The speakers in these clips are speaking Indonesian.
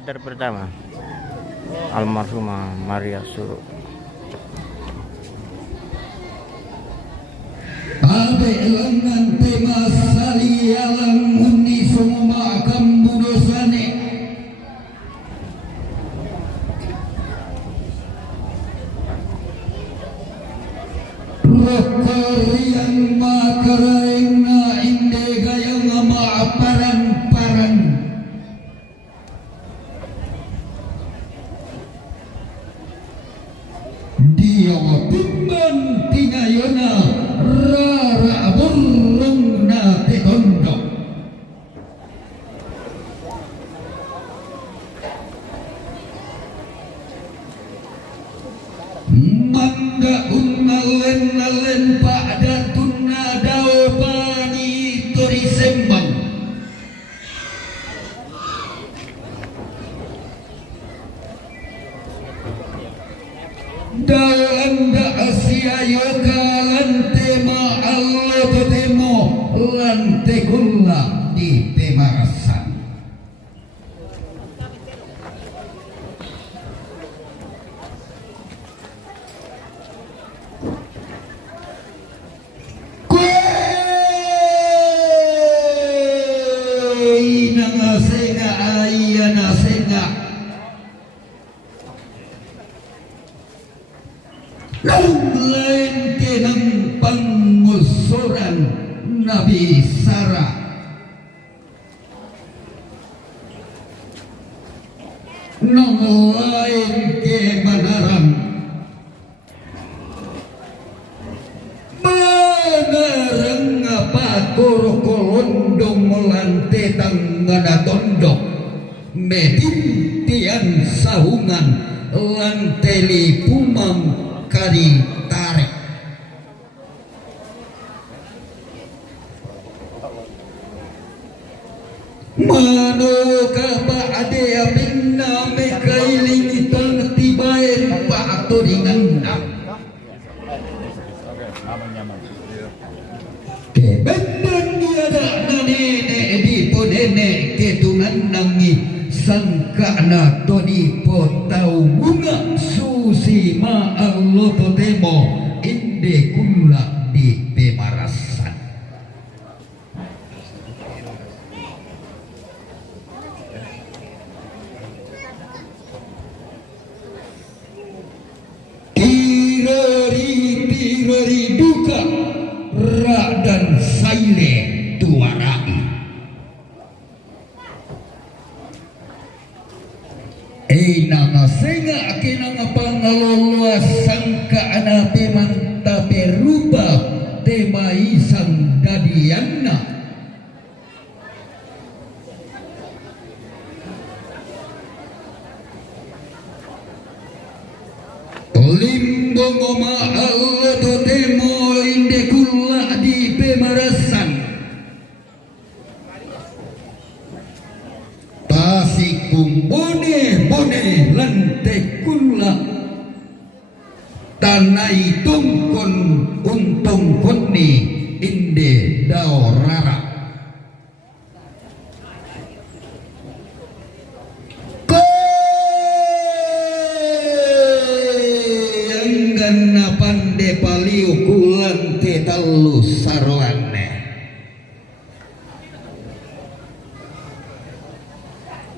Avatar pertama almarhumah Maria Suro. Abe lengan tema sali alam mundi semua kambudosane Rokorian makaraina inde gayang maaparan-paran dia timbang tingayona rara burung na tetondok mangga unalen pada tunna dao pani tori sembang dalanda asia yoga lantema allo totemo lante kulla di pemarasan lain kenang pengusuran Nabi Sarah nang lain kebenaran menarang apa kolondong melante tanggana tondok medintian sahungan lanteli pumam kari tarik mano kabade apinna me kailing itang tibain pa turingan na kebendan niada nanene di ponene ketungan nangi sangka na todi po tau bunga susi ma allo totemo inde kulla di pemarasan tirari duka ra dan saile tuarai nanga senga kinanga pangaloluas sangka anape mantape rupa tema isang dadianna limbo ngoma Allah totemo inde kulla di pemarasan tasikum bone lante kulla tanai tungkon untung konni inde dao rara yanggana pande paliu kulante talu sarwane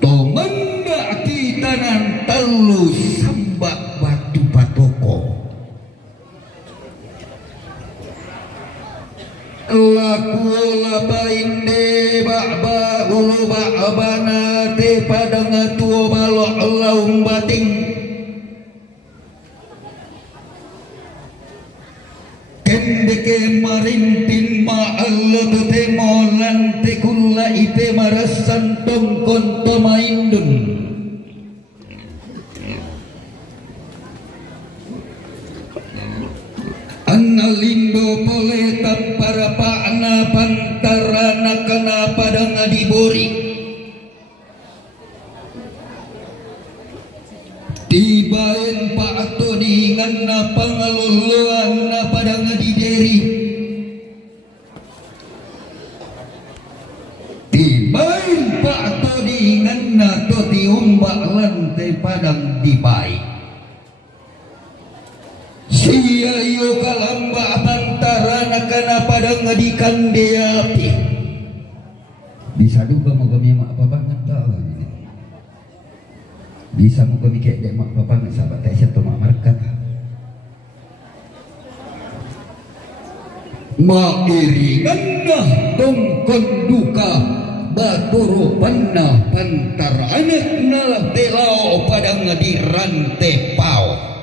tomanda kitanan talu sambak batu patoko laku labainde ba'ba ulu ba'bana te padang tuo balok laung bating kendeke marintin ma'alla temo lante kulla ite marasan tongkon tomaindun annalindo poletan para paana pantarana kana padang adibori tibain pak atodi nganna pangaluluan na padang adideri tibain pak atodi nganna toti umba padang di baik. Sia yo kalamba bantarana kana padang di kandeati. Bisa juga mau kami mak apa banget tahu ini. Bisa mau kami kayak dek mak apa banget sahabat saya tu mak markat. Mairinganna tongkon duka baturu panna pantar anak na telau padang di rantai pau.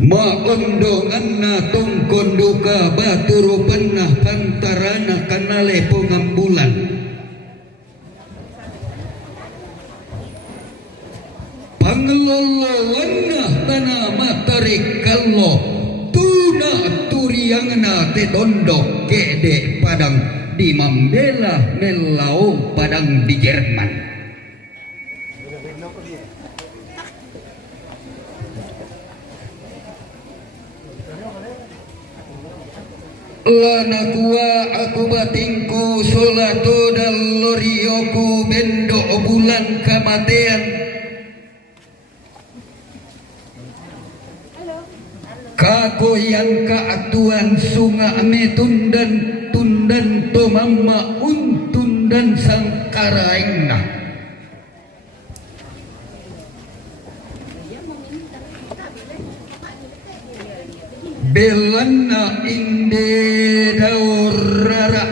Maundongan na tongkon duka baturu panna pantarana kanale pengambulan. Pangeloloan na tanah matarik kallo tuna turiangna te tondok kede padang di Mambela melau padang di Jerman. Lana kuwa aku batingku solatu dalorioku bendo bulan kematian. Kako yang keatuan sunga me tundan to mama untun dan sangkara ingna. Belana inde daurara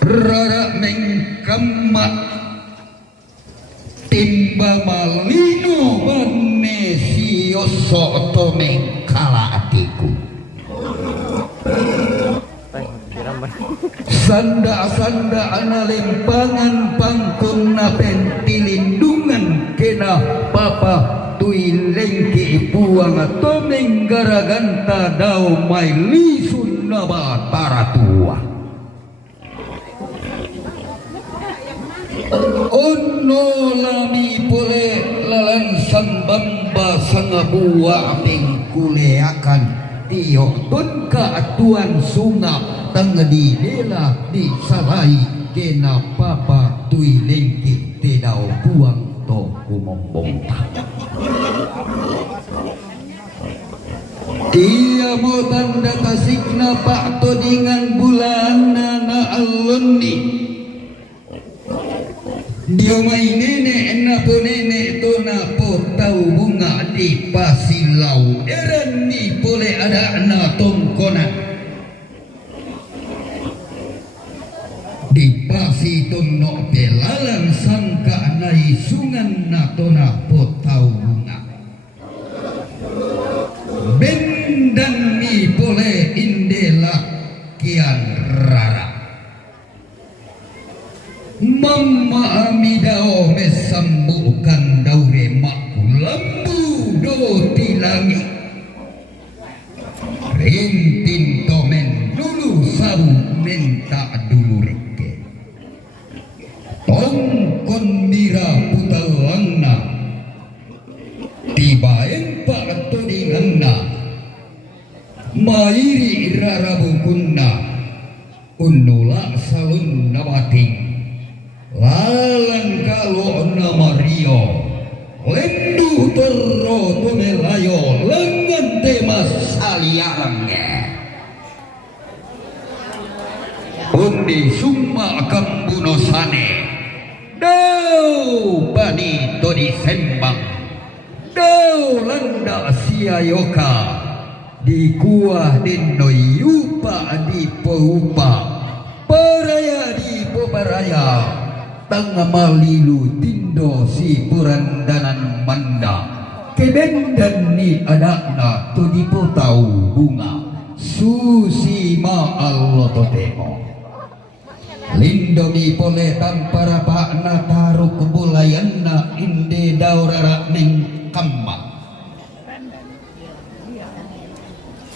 rara mengkamak timba malino banesio soto mengkala atiku. Sanda ana lempangan pangkung na pentilindungan kena papa tuilengki puang atau menggaraganta daw may lisun na batara tua. Ono lami pole lalan sambamba sanga buwa mengkuleakan tiyo tun kaatuan sunga tang di dela di salai kena papa tuilengki tedau buang to kumombongta. Dia mau tanda tasikna pak todingan bulan na alonni. Dia main nenek na po nenek to na po tau bunga di pasilau. Eran ni pole ada na tongkona. Di pasi tono pelalan sangka nai sungan na to na po tau bunga. Bendan mi pole indela kian rara. Mama amidao mesambukan daure maku lambu do tilangi. Rintin tomen dulu sabu menta dulu rike. Tongkon mira putalangna tibaen pak todinganna mairi rarabukunna unula salun nabating. Lalan kalau nama Rio lendu terro tumelayo lengan temas saliangnya undi summa kambunosane dau bani todi sembang dau landa siayoka di kuah deno yupa di poupa paraya di poparaya tangga malilu tindo si purandanan manda kebendan ni adakna tu dipotau bunga susi ma Allah totemo lindomi pole tampara pakna taruh kebulayanna inde daurara ning kamma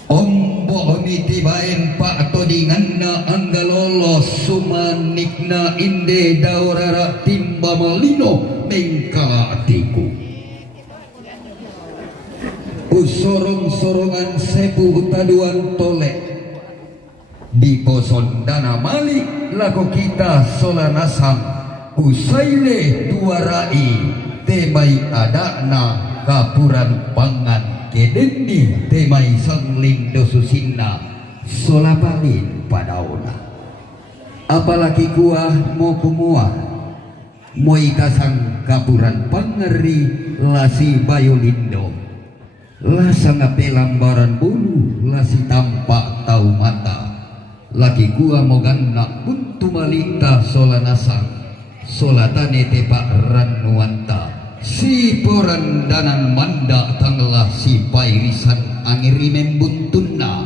ombo mitibaen pak todinganna anggalolo sumanikna inde daurara timba malino mengkala atiku Usorong-sorongan sepu taduan tolek di poson dana malik laku kita solanasang usaile duarai temai adakna kapuran pangan kedendi temai sangling dosusinna solabalin padauna apalagi kuah mau kumua mau ikasang kapuran pangeri lasi bayolindo lasa ngape lambaran bulu lasi tampak tahu mata laki gua mau gannak buntu malita solanasang solatane tepak ranuanta si porandanan manda tanglah si pairisan angiri membuntunna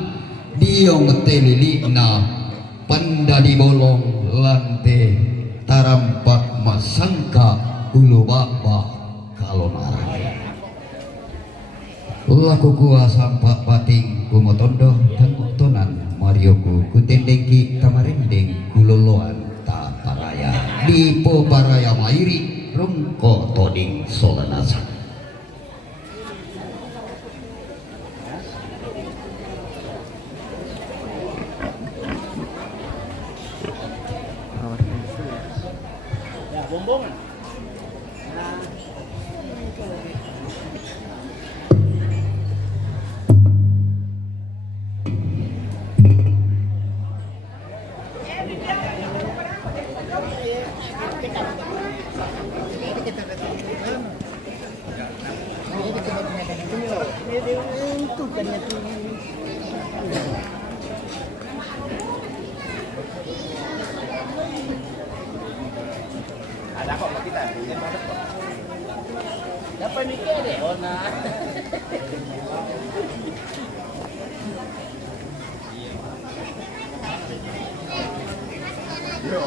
diong telilina panda di bolong lante tarampak masangka ulu baba kalonara laku gua sampak pating kumotondo dan moktonan marioku kutendengki tamarindeng kuloloan ta paraya di po paraya mairi rongko toding solanasa Ada kok kita. Dapat mikir deh, Ona. Yo.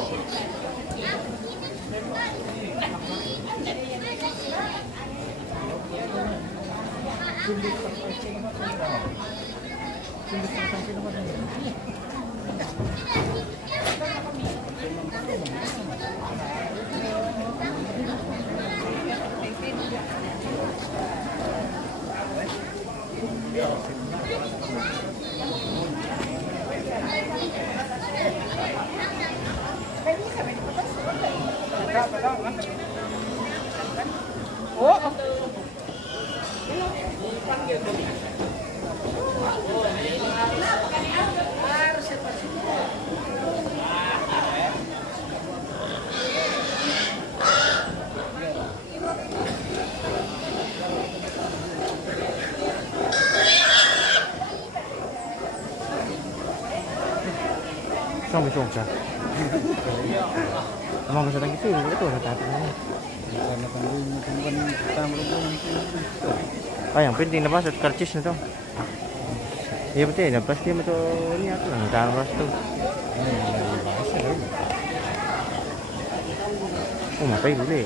Xong rồi trộm chả mong sẽ đánh cái phim cái tuổi là tạt yang penting dapat karcis itu. Iya betul, ya pasti itu niat lah, taruh itu. Oh, ngapain dulu?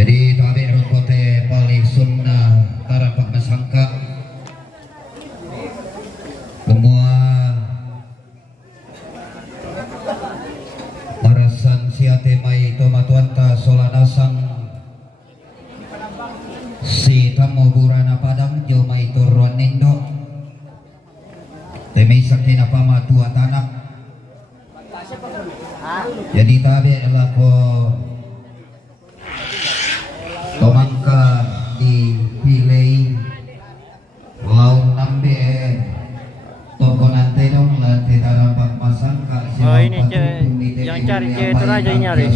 Jadi tabi rukote pali sunnah tarapak nasangka semua marasan siate mai tomatuanta solanasang si tamu burana padang jo mai turun nindo demi sakina pama tua tanah. Jadi tabi adalah ko tomangka dipilih laung nambe toko nanti dong lantai dalam masangka. Oh ini yang cari cewek itu aja ini hari.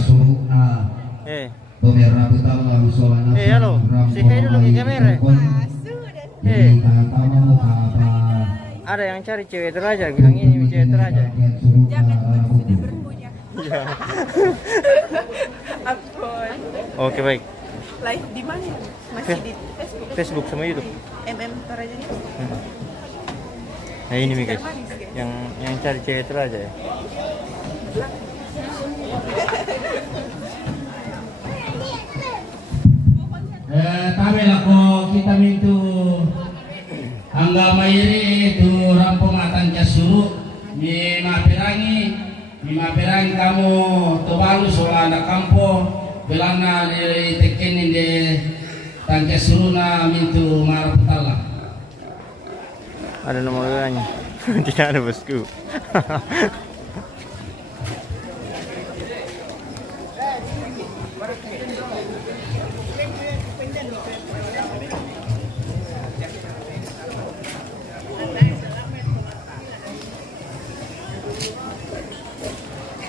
Pemirsa putar lalu solana. Halo, say dulu ke kamera. Ada yang cari cewek itu aja, bilang ini cewek itu aja. Jangan sudah berpunya. Ampun. Oke baik. Live di mana? Masih di Facebook. Facebook sama YouTube. MM Toraja News. Nah ini nih guys, yang cari cewek itu aja ya. Tabe lako kita mintu angga mairi itu rampung atan jasuru ni maperangi kamu tobalu solana kampo belana di tekenin de tangke suruna mintu maraputala. Ada nomor WA-nya. Tidak ada bosku.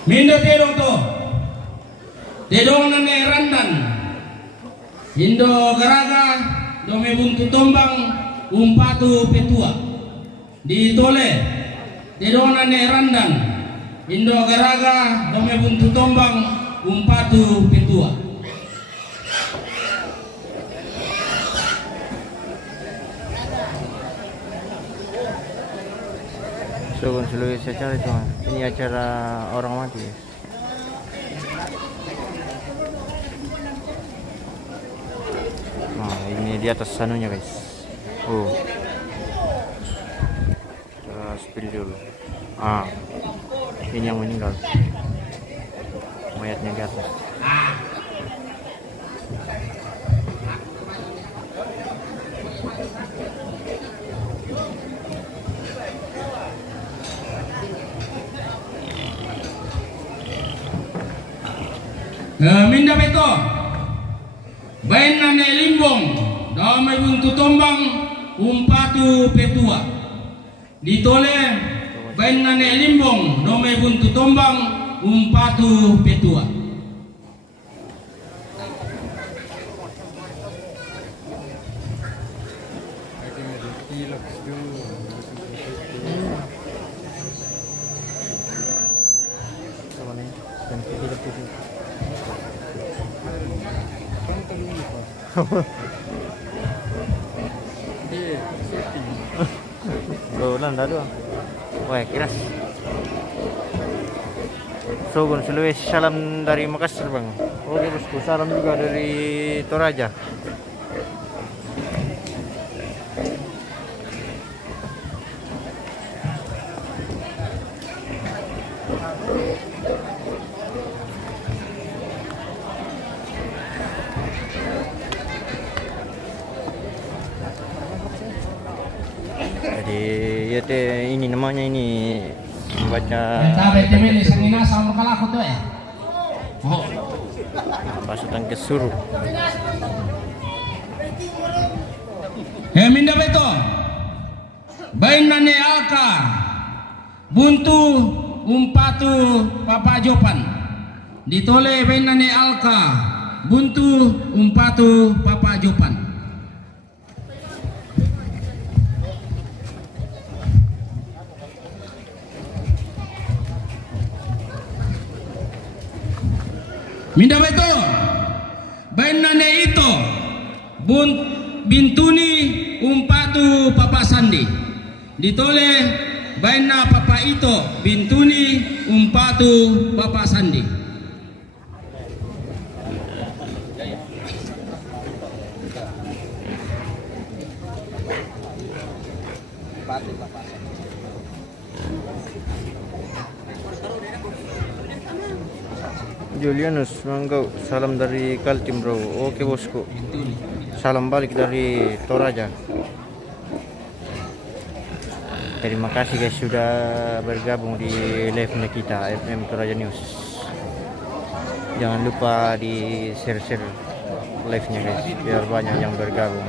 Mindo terong to, terong nane randan, Indo garaga, dome buntu tombang, umpatu petua, di tole, terong nane randan, Indo garaga, dome buntu tombang, umpatu petua. So, seluruh acara itu, ini acara orang mati. Nah, ini di atas sanunya guys. Oh, kita spill dulu. Ini yang meninggal, mayatnya di atas. Minda beto, bain nane limbong, damai buntu tombang, umpatu petua. Ditole, bain nane limbong, damai buntu tombang, umpatu petua. Ulan dah doang. Wah, kiras. So, Sulawesi, salam dari Makassar, Bang. Oke, bosku, salam juga dari Toraja. Jadi ya ini namanya ini baca pasukan kesuruh. Minda beto, bain nane alka, buntu umpatu papa jopan. Ditole bain nane alka, buntu umpatu papa jopan. Minda beto, bain nane ito, bintuni umpatu papa sandi. Ditole bain na papa ito, bintuni umpatu papa sandi. Julianus Manggau, salam dari Kaltim bro. Oke bosku, salam balik dari Toraja. Terima kasih guys sudah bergabung di live-nya kita FM Toraja News. Jangan lupa di share-share live-nya guys biar banyak yang bergabung.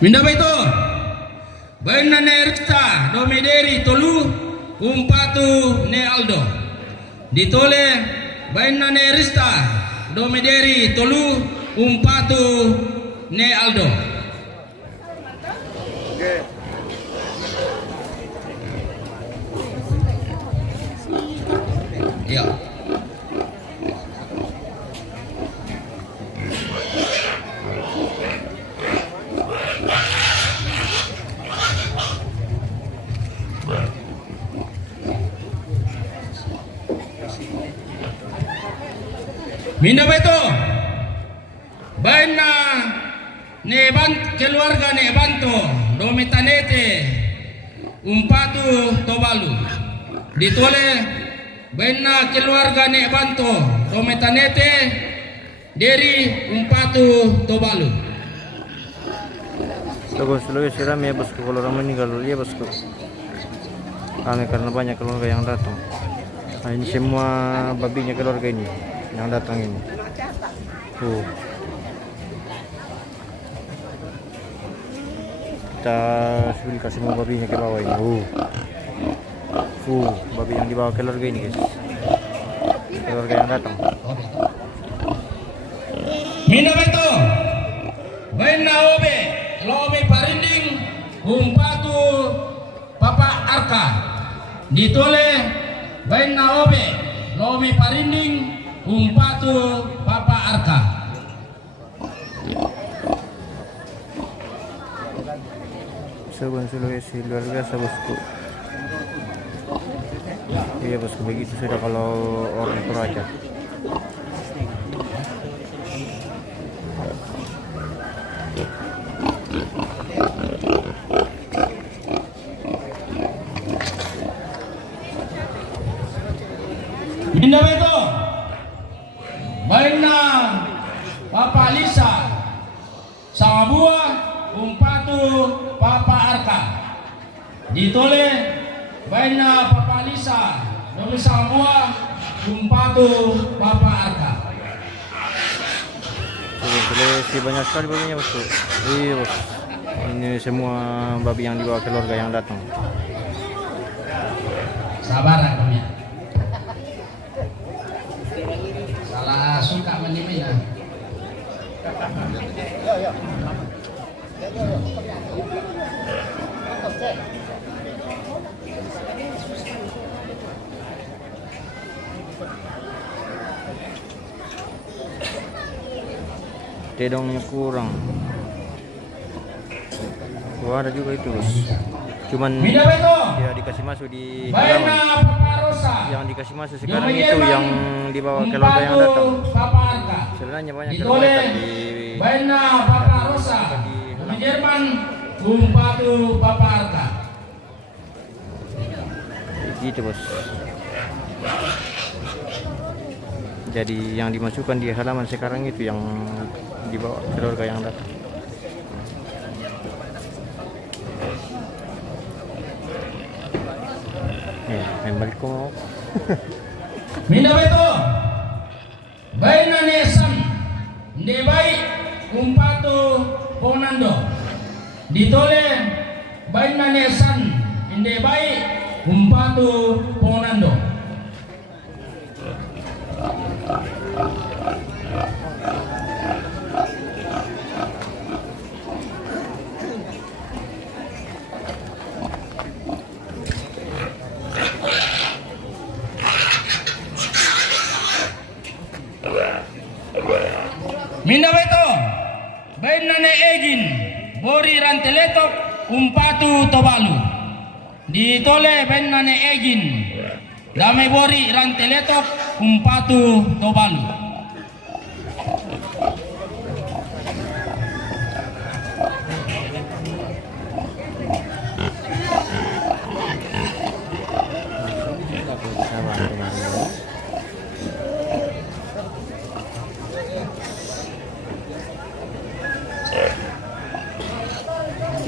Minda beto, baina ne rikta domederi tolu umpatu ne aldo. Ditole baina ne rista domederi tolu umpatu ne aldo. Ya. Minda beto, baina ne keluarga ne banto domitanete umpatu tobalu. Ditole baina keluarga ne banto domitanete dari umpatu tobalu. Slow siram ya bosku, kalau orang meninggal ya bosku. Kami karena banyak keluarga yang datang. Nah, ini semua babinya keluarga ini yang datang ini. Kita sudah semua babinya ke bawah ini. Babi yang dibawa keluarga ini guys. Keluarga yang datang. Minda beto, baina obe, lobe parinding umpatu papa arka. Ditole baina obe, lobe parinding umpatu papa arka. Sebuah Sulawesi luar biasa bosku. Iya bosku, begitu sudah kalau orang Toraja. Minda beto, baina papa Lisa, sama buah umpatu papa arka. Ditole baina papa Lisa, domi sama buah umpatu papa arka. Sulawesi banyak sekali babinya bosku. Iya bos, ini semua babi yang dibawa keluarga yang datang. Sabar kami. Salah suka menimina. Tedongnya kurang. Wah, ada juga itu bos. Cuman Minda beto, tidak dikasih masuk di baina halaman. papa Rosa, Yang dikasih masuk sekarang itu yang dibawa keluarga yang datang. papa arka. Sebenarnya banyak Ditole keluarga di baina papa Rosa, di Jerman umpatu papa arka. gitu bos. Jadi yang dimasukkan di halaman sekarang itu yang dibawa keluarga yang datang. Balik ko. Minda beto, baina nesan, ndebai umpatu ponando. Ditole baina nesan, ndebai umpatu ponando. Minda beto, baina ne egin, bori ranteletok umpatu tobalu. ditole ben nane egin damai bori ranteletok umpatu tobalu.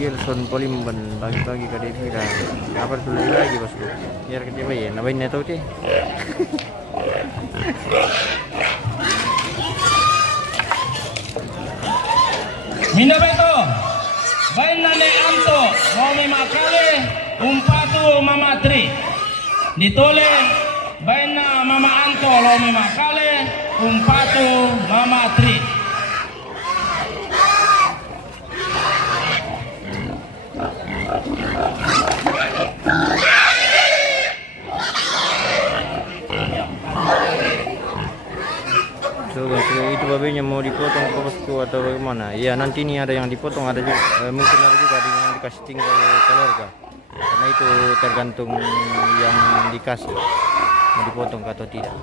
Gilson Polimban bagi-bagi ke Devira. Apa dulu lagi bosku? Biar kecewa ya. Nabain neto sih. Minda beto, bain nane anto, Romi makale, umpatu mama tri. Ditole, bain na mama anto, Romi makale, umpatu mama tri. So itu babenya mau dipotong ke bosku atau bagaimana? Ya nanti ini ada yang dipotong, ada juga mungkin ada juga ada yang dikasih tinggal keluarga. Karena itu tergantung yang dikasih mau dipotong atau tidak.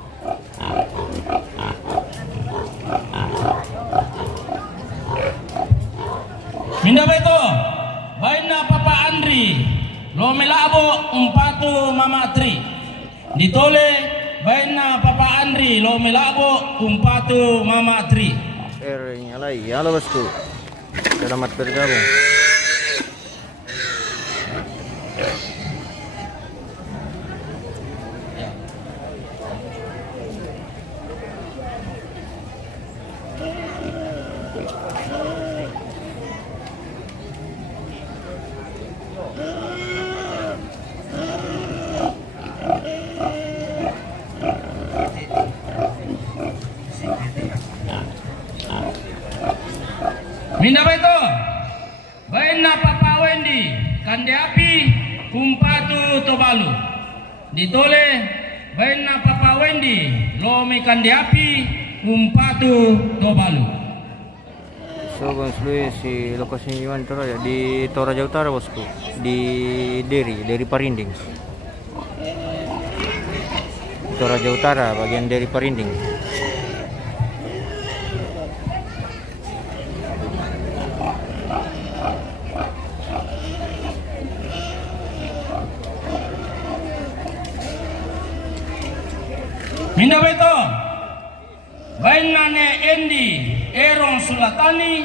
Minda beto, baina papa Andri, lo melabo umpatu mama tri. Ditole, baina papa Andri, lo melabo umpatu mama tri. Nyalai, halo bosku. Selamat bergabung. Minda beto, baina papa Wendy, kande api umpatu tobalu. Ditole, baina papa Wendy, lo me kande api umpatu tobalu. So bosku si lokasinya di mana ya? Di Toraja Utara bosku, di Deri Parinding. Toraja Utara bagian dari Parinding. Minda beto, bainane Endi, Erong Sulatani,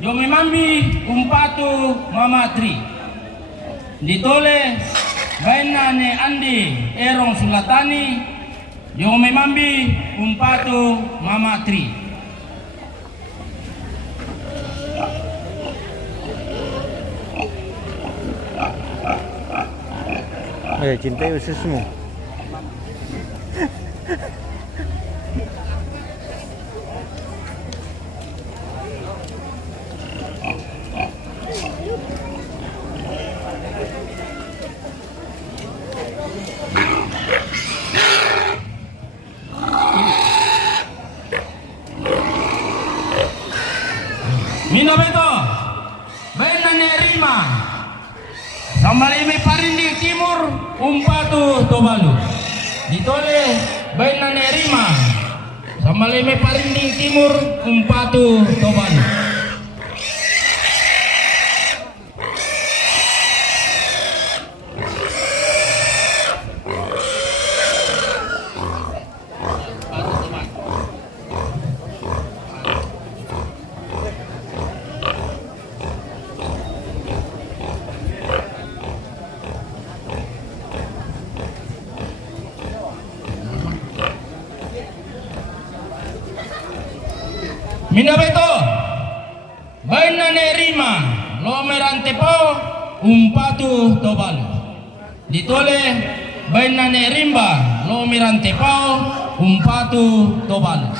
Yomi Mambi, umpatu mama tri. Ditole, bainane Andi, Erong Sulatani, Yomi Mambi, umpatu mama tri. Cintai ususmu. Minda beto, bainane Rima, Sambalime Parinding Timur, umpatu tobalu. Ditole, bainane Rima, Sambalime Parinding Timur, umpatu tobalu. Minda beto, bainane Rima, lo merante po, umpatu tobalu. Ditole, bainane Rimba, lo merante po, umpatu tobalu.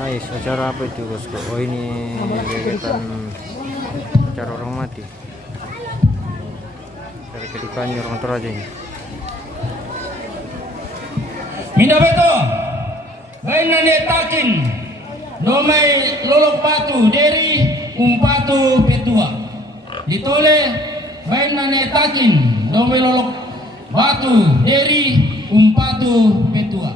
Ais, acara apa itu bosku? Oh ini kegiatan acara orang mati. Dari kedukaan orang Toraja ini. Minda beto, Bainane takin domai lolok batu dari umpatu petua. Ditole bainane takin domai lolok batu dari umpatu petua.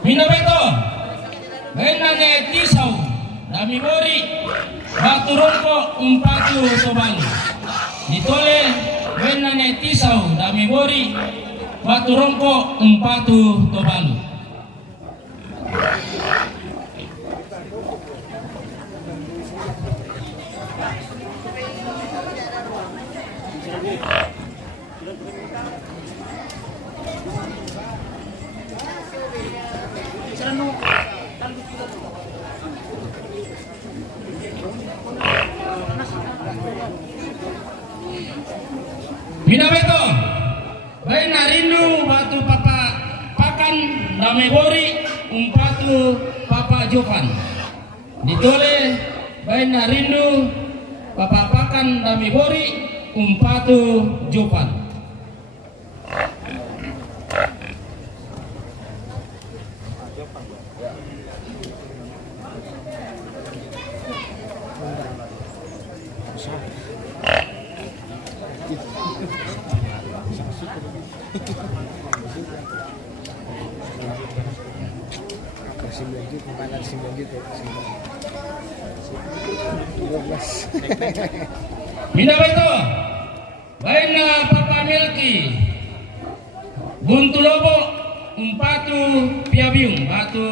Minabeto, bainane tisau, dami bori, batu rongko umpatu tobalu. Ditole, bainane tisau, dami bori, batu rongko umpatu tobalu. Minabeto, baina rindu batu papa pakan dame bori umpatu papa jokan. Ditole baina rindu papa pakan dame bori umpatu jokan. Minabeto, baina papa milki, buntu lobo, umpatu piabiung, batu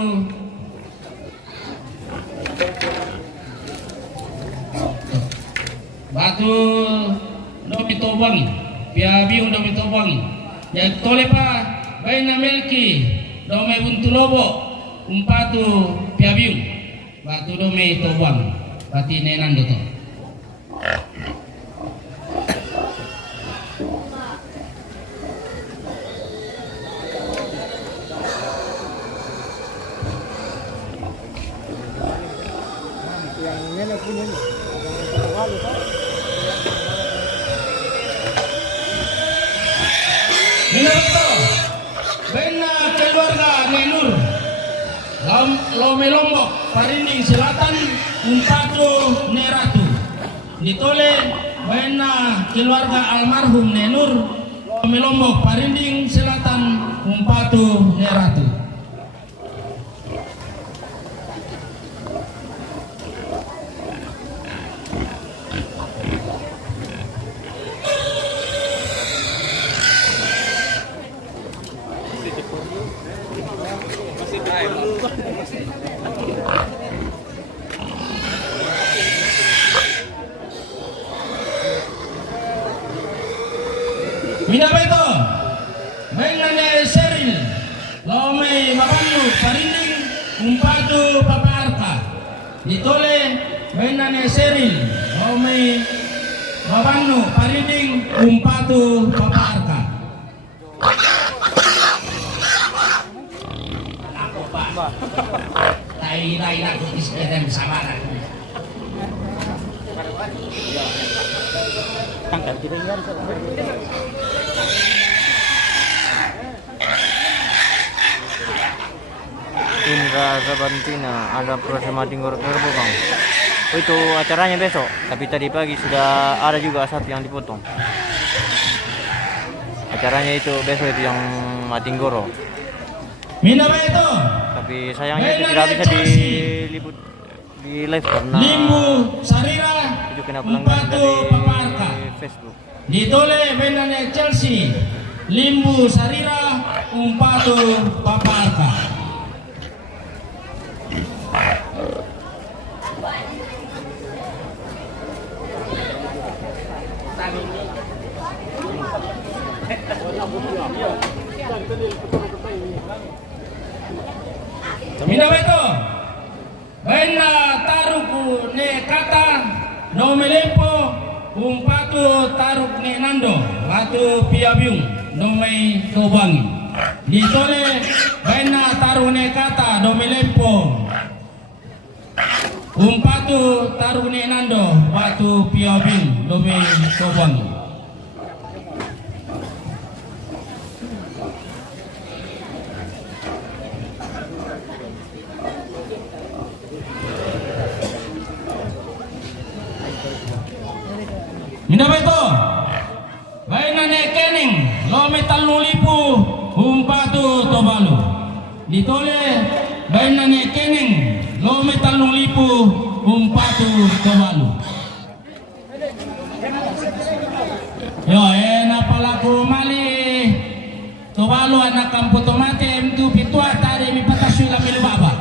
domi tobang, piabiung domi tobang. Ya tole pa baina milki, domi buntu lobo, umpatu piabiung, batu domi tobang, bati nenan doto. Minabeto, baina keluarga Nenur, Lome Lombok, Parinding Selatan, umpatu Neratu. Ditole baina keluarga almarhum Nenur, Lome Lombok, Parinding Selatan, umpatu Neratu. Minabeto, bainane Seril, Lome Mabannu, Parinding, umpatu Papa Arka. Ditole bainane Seril, Lome Mabannu, Parinding, umpatu Papa Arka. Aku Pak, tai nak kutis dan sabaran. Tangkap kita lihat. Indra Sabantina ada proses Madingor Kerbo Bang. Oh, itu acaranya besok, tapi tadi pagi sudah ada juga satu yang dipotong. Acaranya itu besok itu yang Madinggoro. Minabeto, Tapi sayangnya itu tidak bisa diliput di live karena Limbu Sarira, itu kena pelanggaran umpatu dari Papa Arka. Facebook. Ditole bainane Chelsea, Limbu Sarira, umpatu Papa Arka. Minabeto, baik baina taruku ne kata nomelempo umpatu taruk ne nando watu piabiung nomei tobangi ditole baina taruh ne kata nomelempo umpatu taruk ne nando watu piabiung nomei tobangi. Mindabai to, baina ne kening, lome talulipu, umpatu tobalu. Ditole, baina ne kening, lome talulipu, umpatu tobalu. Yo, palaku mali, tobalu anak kampu tomate, mtu pitua tari mi patasui la milu baba.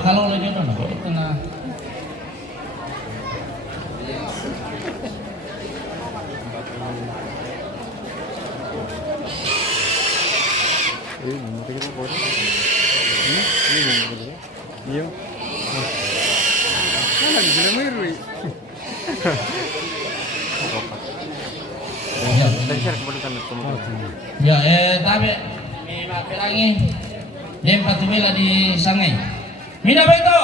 Kalau lagi itu nah. Ya, tapi pelangi dem patubela di sangai. Mina beto,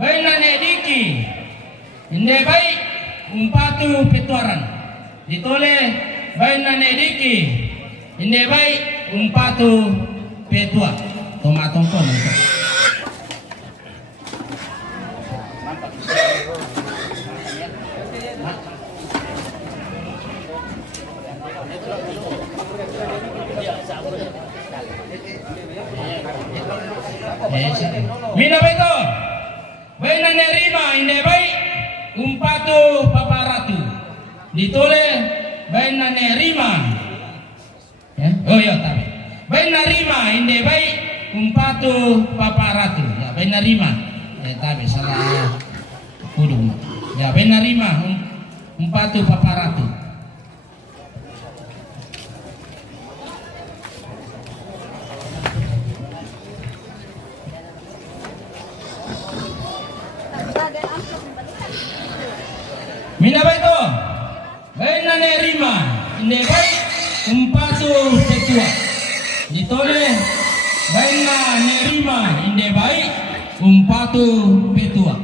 baina ne diki, inde bai umpatu petuaran. Ditole baina ne diki, inde bai umpatu petua. Tomatong kon. Mina beto, baina ne rima inde bai umpatu paparatu. Ditole baina ne rima. Ya, oh ya tapi. Baina rima inde bai umpatu paparatu. Ya baina rima. Tapi salah kudung. Ya baina rima umpatu paparatu. Mina beto, baina ne rima, inde bai umpatu tetua. Ditole baina ne rima, inde bai umpatu petua.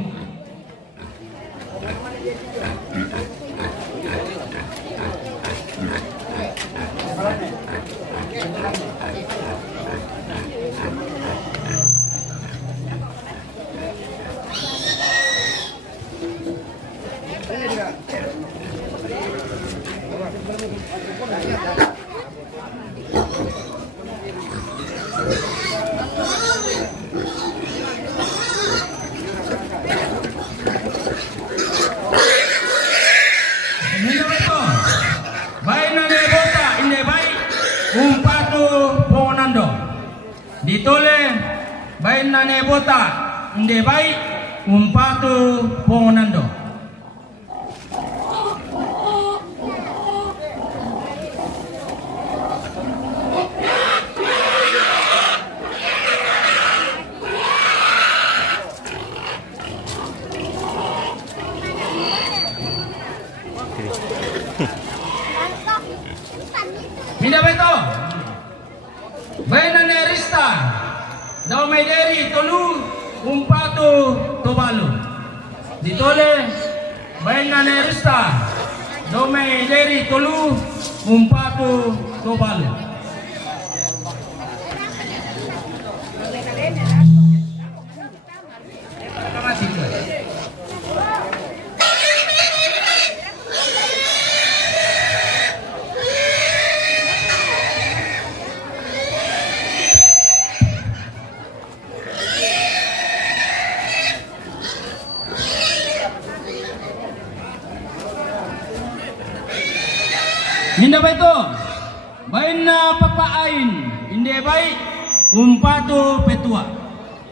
Ditole baina ne bota inde bai umpatu ponando. Minda beto baina ne rista daw may deri tolu umpatu Tuvalu. Ditole bayan na Nerista Dome Leri Tolu umpatu Tuvalu. Minda ba ito? Bayin na papain, hindi bay umpatu petua.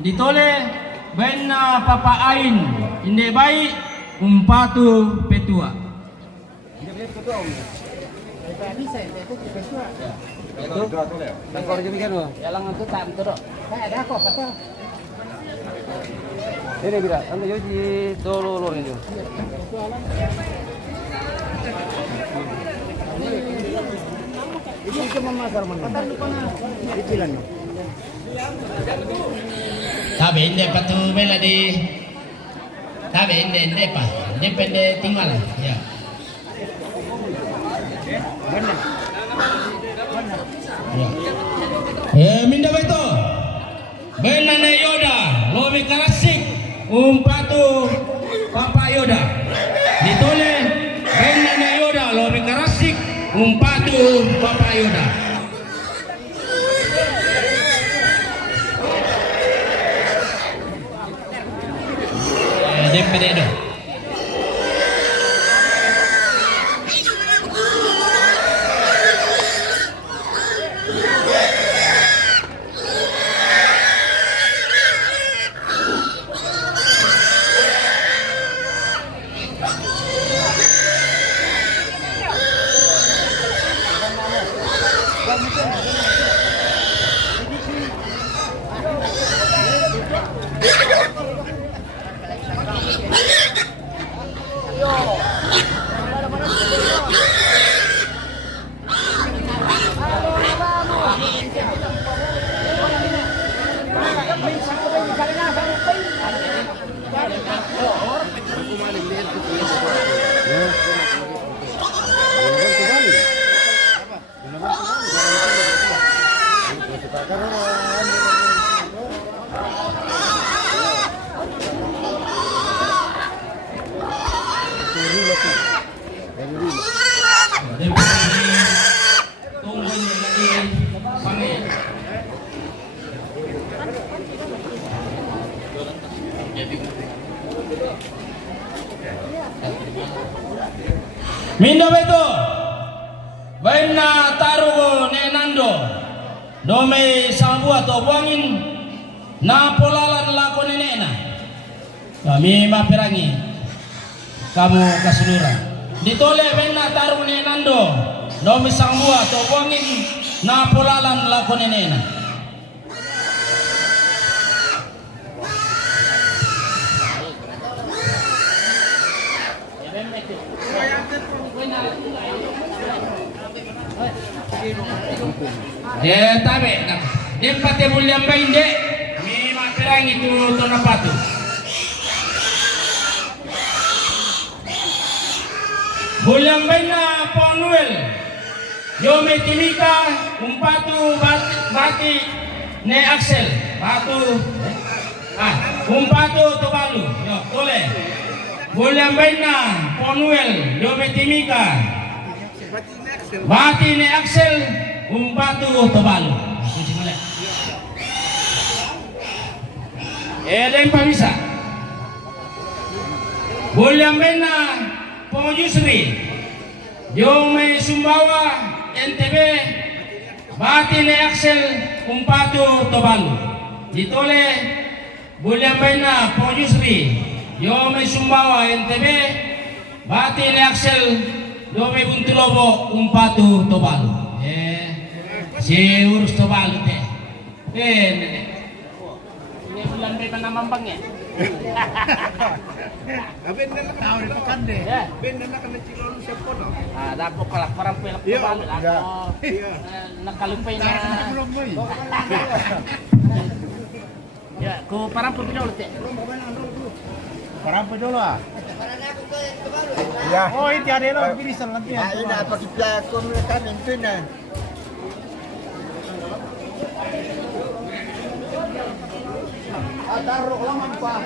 Ditole bayin na papain, hindi bay umpatu petua. Ini bila, anda jadi dolo ini. Ini ke memasar mana? Cicilan. Tabe hindi patu bela di. Tabe hindi pa. Depende tinggal ya. Ya. Minda ba ito? Bayan na Yoda, lomi karasik, umpatu Papa Yoda. Ditole, bayan na Yoda, lomi karasik, umpatu Papa Yoda. Depende do. Minda ba ito? Bayan na tarugo ni Nando. Dome sambua to buangin na polalan lako ni Nena. Kami mapirangi kamu kasulura. Ditole bayan na tarugo ni Nando. Dome sambua to buangin na polalan lako ni Nena. Ya tabe nak dem pate mulyam bainde mi maperang itu tonapatu mulyam baina Ponuel Yome Timika umpatu bati ne Axel batu umpatu Tuvalu yo tole mulyam baina Ponuel Yome Timika bati ne Axel umpatu Tuvalu. Eden pamisa. Boleh mena Pengojusri. Yome Sumbawa NTB bati ne Axel umpatu Tuvalu. Ditole boleh mena Pengojusri. Yome Sumbawa NTB bati ne Axel Yome Buntulobo umpatu Tuvalu. Si urus Tuvalu teh. Nenek. Ini bulan beban namambang ya. Ben na lang ako pakan de. Ben na lang na cilon sa pono. Dako kalak parang pelak Tuvalu ako. Nakalumpay na. Belum boy. Ya, Ku parampo dulu teh. Parampo dulu ah. Ya. Oh, itu ada lo pilih nanti. Ya, ini apa kita komunikasi itu nah. Taruh lama Pak.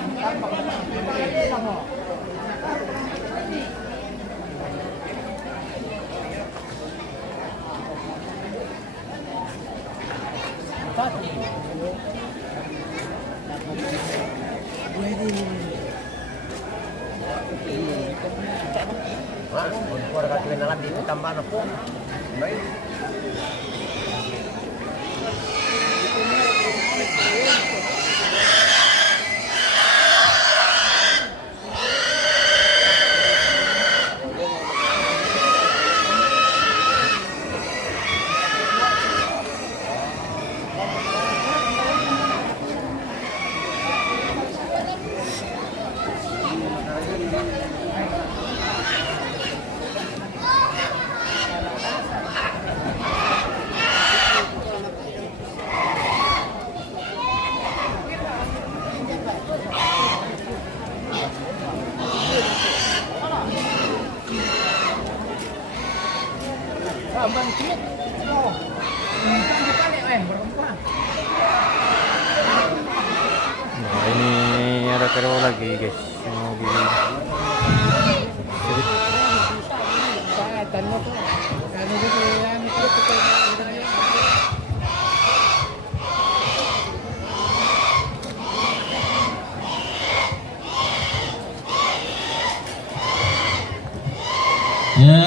Nah, ini ada kero lagi guys. Mau di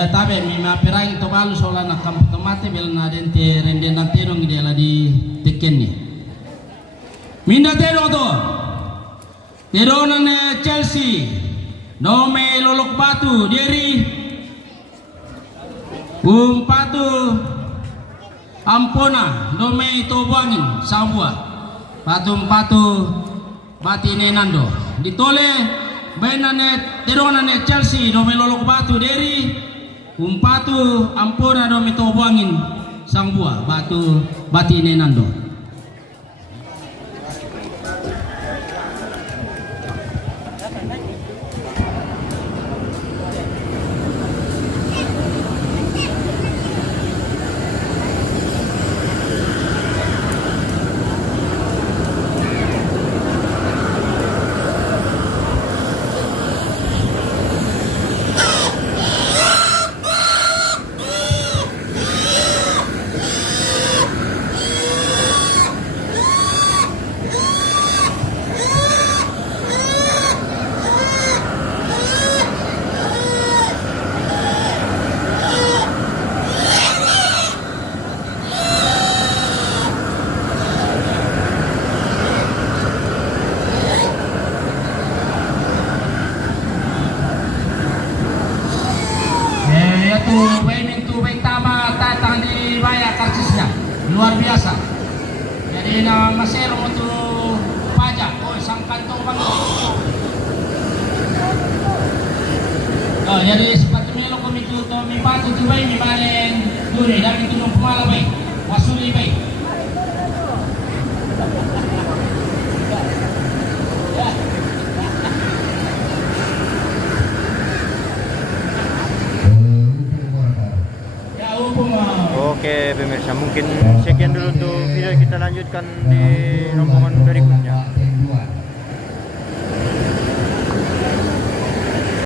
tabe mi ma pirangi to balu sola na kampo tomate bel na dente rende na tenong ide la di tekenni minda teno to terona ne Chelsea nome lolok batu deri patu ampona nome to buangin sabua patu batine nando ditole bainane terona ne Chelsea nome lolok batu deri umpatu ampona no mito buangin sang buah batu batine nando. Luar biasa. Jadi na masero untuk pajak. Oh, sang kantong bang. Oh, jadi sepatu melo kami tu to mi patu tu bayi mi balen duri dan itu nung pemala bayi. Wasuli bayi. Oke pemirsa, mungkin sekian dulu untuk video kita lanjutkan di rombongan berikutnya.